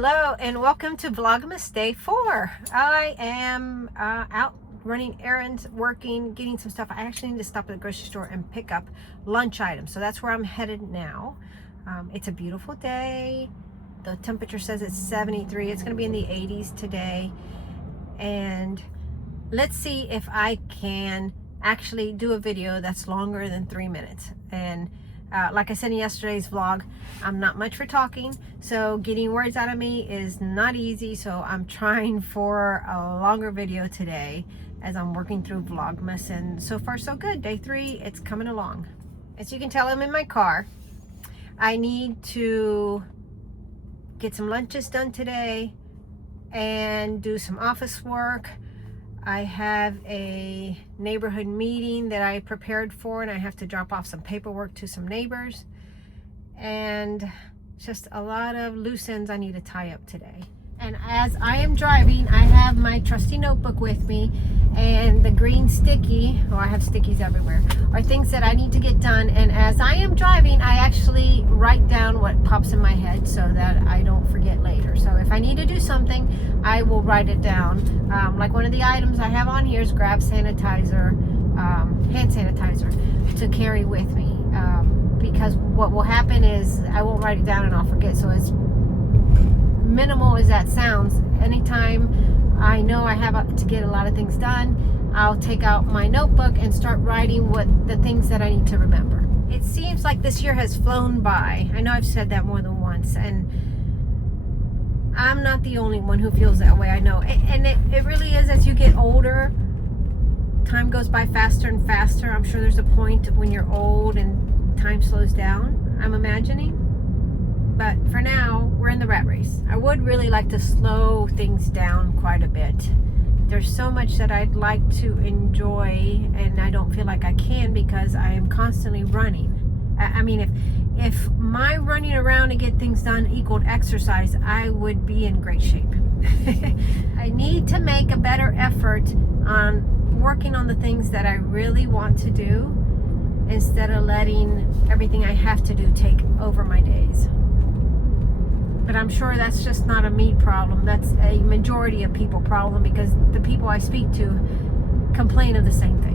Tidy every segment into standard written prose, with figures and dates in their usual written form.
Hello and welcome to Vlogmas Day 4. I am out running errands, working, getting some stuff. I actually need to stop at the grocery store and pick up lunch items. So that's where I'm headed now. It's a beautiful day. The temperature says it's 73. It's going to be in the 80s today. And let's see if I can actually do a video that's longer than 3 minutes. And like I said in yesterday's vlog, I'm not much for talking, so getting words out of me is not easy. So I'm trying for a longer video today as I'm working through Vlogmas, and so far so good. Day 3, it's coming along. As you can tell, I'm in my car. I need to get some lunches done today and do some office work. I have a neighborhood meeting that I prepared for, and I have to drop off some paperwork to some neighbors, and just a lot of loose ends I need to tie up today. And as I am driving, I have my trusty notebook with me, and the green sticky, I have stickies everywhere, are things that I need to get done. And as I am driving, I actually write down what pops in my head so that I don't forget later. So if I need to do something, I will write it down. Like one of the items I have on here is grab sanitizer, hand sanitizer to carry with me. Because what will happen is I won't write it down and I'll forget. So as minimal as that sounds, anytime I know I have to get a lot of things done, I'll take out my notebook and start writing what the things that I need to remember. It seems like this year has flown by. I know I've said that more than once, and I'm not the only one who feels that way, I know. And it really is. As you get older, time goes by faster and faster. I'm sure there's a point when you're old and time slows down, I'm imagining. But for now, we're in the rat race. I would really like to slow things down quite a bit. There's so much that I'd like to enjoy, and I don't feel like I can because I am constantly running. I mean, if my running around to get things done equaled exercise, I would be in great shape. I need to make a better effort on working on the things that I really want to do instead of letting everything I have to do take over my days. But I'm sure that's just not a me problem. That's a majority of people problem, because the people I speak to complain of the same thing.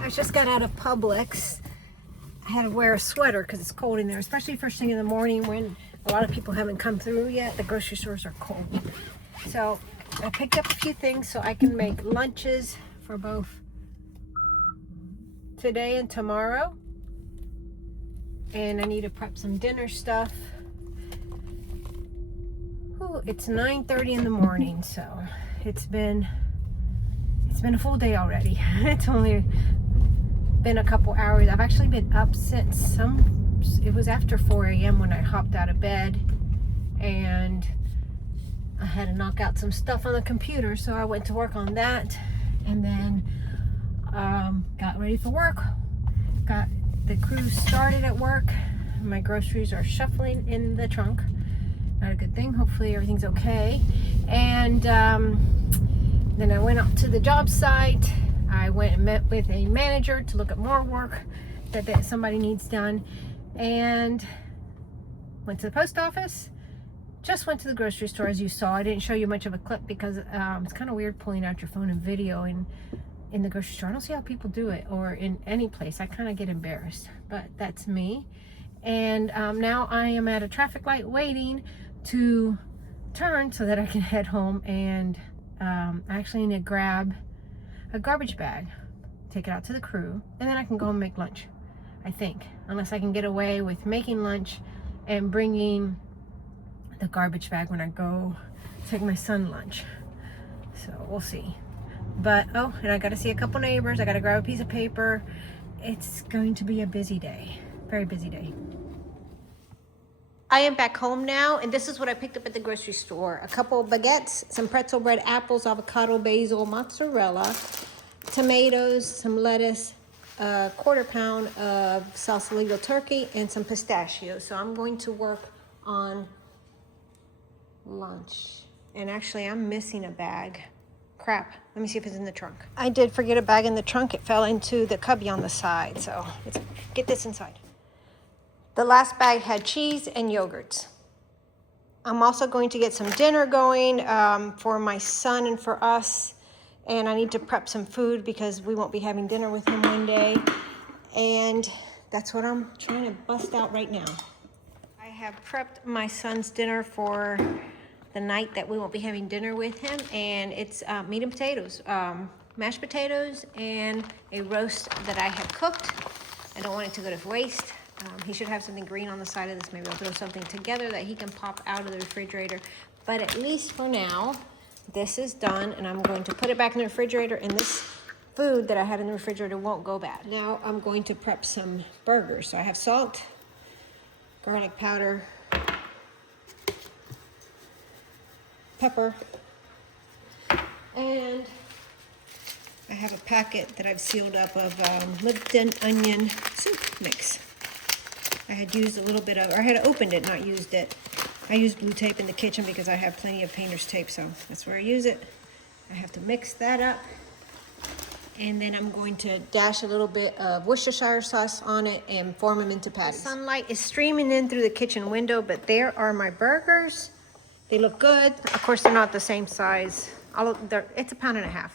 I just got out of Publix. I had to wear a sweater because it's cold in there, especially first thing in the morning when a lot of people haven't come through yet. The grocery stores are cold. So I picked up a few things so I can make lunches for both today and tomorrow. And I need to prep some dinner stuff. Ooh, it's 9:30 in the morning, so it's been a full day already. It's only been a couple hours. I've actually been up since it was after 4 a.m. when I hopped out of bed, and I had to knock out some stuff on the computer, so I went to work on that, and then got ready for work. Got the crew started at work. My groceries are shuffling in the trunk. Not a good thing. Hopefully everything's okay. And then I went up to the job site. I went and met with a manager to look at more work that somebody needs done, and went to the post office. Just went to the grocery store, as you saw. I didn't show you much of a clip because it's kind of weird pulling out your phone and video in the grocery store. I don't see how people do it, or in any place. I kind of get embarrassed, but that's me. And now I am at a traffic light waiting to turn so that I can head home, and I actually need to grab a garbage bag, take it out to the crew, and then I can go and make lunch, I think, unless I can get away with making lunch and bringing the garbage bag when I go take my son lunch. So we'll see. But, oh, and I got to see a couple neighbors. I got to grab a piece of paper. It's going to be a busy day. Very busy day. I am back home now, and this is what I picked up at the grocery store. A couple of baguettes, some pretzel bread, apples, avocado, basil, mozzarella, tomatoes, some lettuce, a quarter pound of Sausalito turkey, and some pistachios. So I'm going to work on lunch. And actually, I'm missing a bag. Crap. Let me see if it's in the trunk. I did forget a bag in the trunk. It fell into the cubby on the side. So let's get this inside. The last bag had cheese and yogurts. I'm also going to get some dinner going for my son and for us. And I need to prep some food because we won't be having dinner with him one day. And that's what I'm trying to bust out right now. I have prepped my son's dinner for the night that we won't be having dinner with him. And it's meat and potatoes, mashed potatoes, and a roast that I have cooked. I don't want it to go to waste. He should have something green on the side of this. Maybe I'll throw something together that he can pop out of the refrigerator. But at least for now, this is done, and I'm going to put it back in the refrigerator, and this food that I had in the refrigerator won't go bad. Now I'm going to prep some burgers. So I have salt, garlic powder, pepper, and I have a packet that I've sealed up of Lipton onion soup mix. I had used a little bit of, or I had opened it, not used it. I used blue tape in the kitchen because I have plenty of painter's tape, so that's where I use it. I have to mix that up. And then I'm going to dash a little bit of Worcestershire sauce on it and form them into patties. The sunlight is streaming in through the kitchen window, but there are my burgers. They look good. Of course, they're not the same size. It's 1.5 pounds.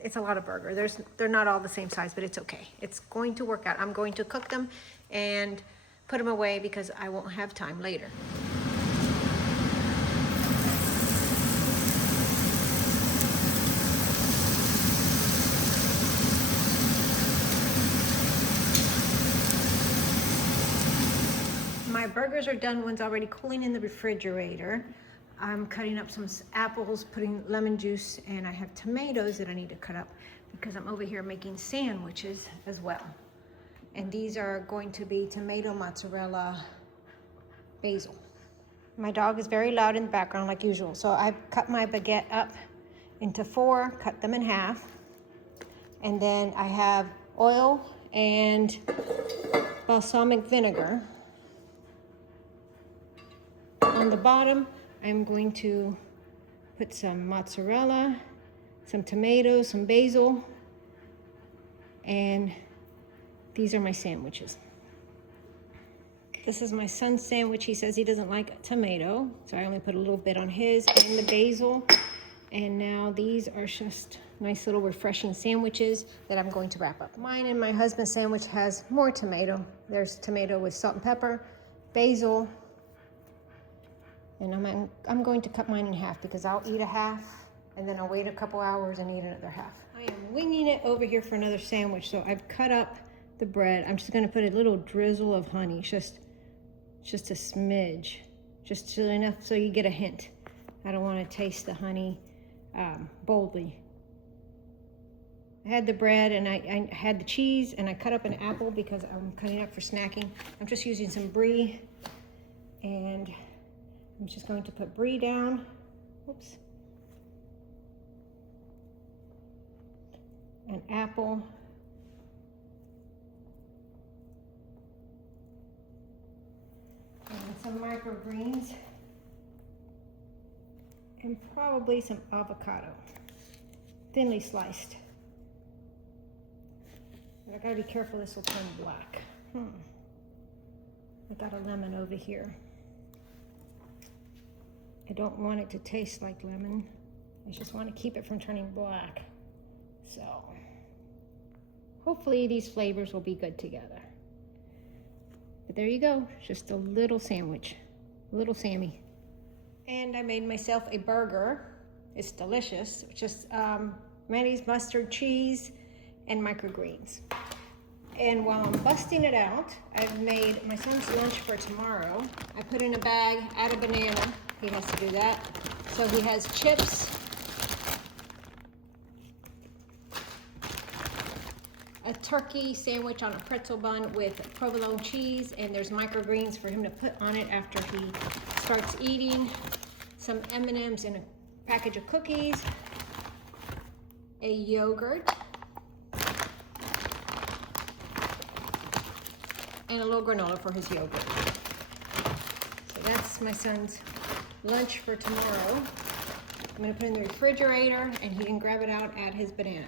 It's a lot of burger. They're not all the same size, but it's okay. It's going to work out. I'm going to cook them and put them away because I won't have time later. My burgers are done. One's already cooling in the refrigerator. I'm cutting up some apples, putting lemon juice, and I have tomatoes that I need to cut up because I'm over here making sandwiches as well. And these are going to be tomato, mozzarella, basil. My dog is very loud in the background like usual. So I've cut my baguette up into 4, cut them in half. And then I have oil and balsamic vinegar. On the bottom, I'm going to put some mozzarella, some tomatoes, some basil, and these are my sandwiches. This is my son's sandwich. He says he doesn't like tomato, so I only put a little bit on his and the basil. And now these are just nice little refreshing sandwiches that I'm going to wrap up. Mine and my husband's sandwich has more tomato. There's tomato with salt and pepper, basil, and I'm going to cut mine in half because I'll eat a half and then I'll wait a couple hours and eat another half. I am winging it over here for another sandwich. So I've cut up the bread. I'm just going to put a little drizzle of honey, just a smidge, just enough so you get a hint. I don't want to taste the honey boldly. I had the bread and I had the cheese and I cut up an apple because I'm cutting up for snacking. I'm just using some brie and I'm just going to put brie down. Oops. An apple. And some microgreens. And probably some avocado. Thinly sliced. But I gotta be careful, this will turn black. I got a lemon over here. I don't want it to taste like lemon. I just want to keep it from turning black. So hopefully these flavors will be good together. But there you go, just a little sandwich, little Sammy. And I made myself a burger. It's delicious. Just mayonnaise, mustard, cheese, and microgreens. And while I'm busting it out, I've made my son's lunch for tomorrow. I put in a bag, add a banana. He has to do that. So he has chips, a turkey sandwich on a pretzel bun with provolone cheese, and there's microgreens for him to put on it after he starts eating. Some M&Ms and a package of cookies, a yogurt, and a little granola for his yogurt. So that's my son's lunch for tomorrow. I'm gonna put it in the refrigerator and he can grab it out at his banana.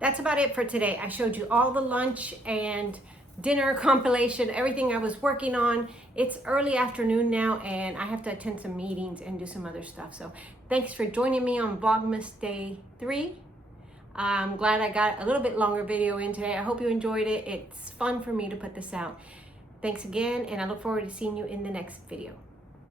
That's about it for today. I showed you all the lunch and dinner compilation, everything I was working on. It's early afternoon now and I have to attend some meetings and do some other stuff. So thanks for joining me on Vlogmas Day 3. I'm glad I got a little bit longer video in today. I hope you enjoyed it. It's fun for me to put this out. Thanks again, and I look forward to seeing you in the next video.